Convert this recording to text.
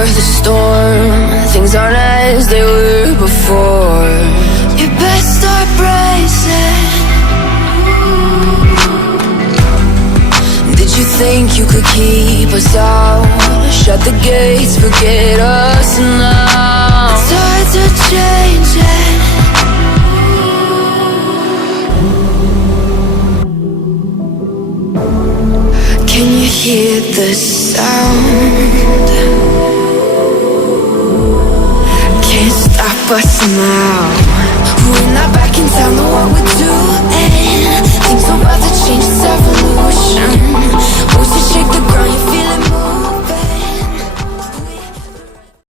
before the storm. Things aren't as they were before. You best start bracing. Did you think you could keep us out? Shut the gates, forget us now. Tides are changing. Can you hear the sound? Can't stop us now. We're not back in town, know what we're doing.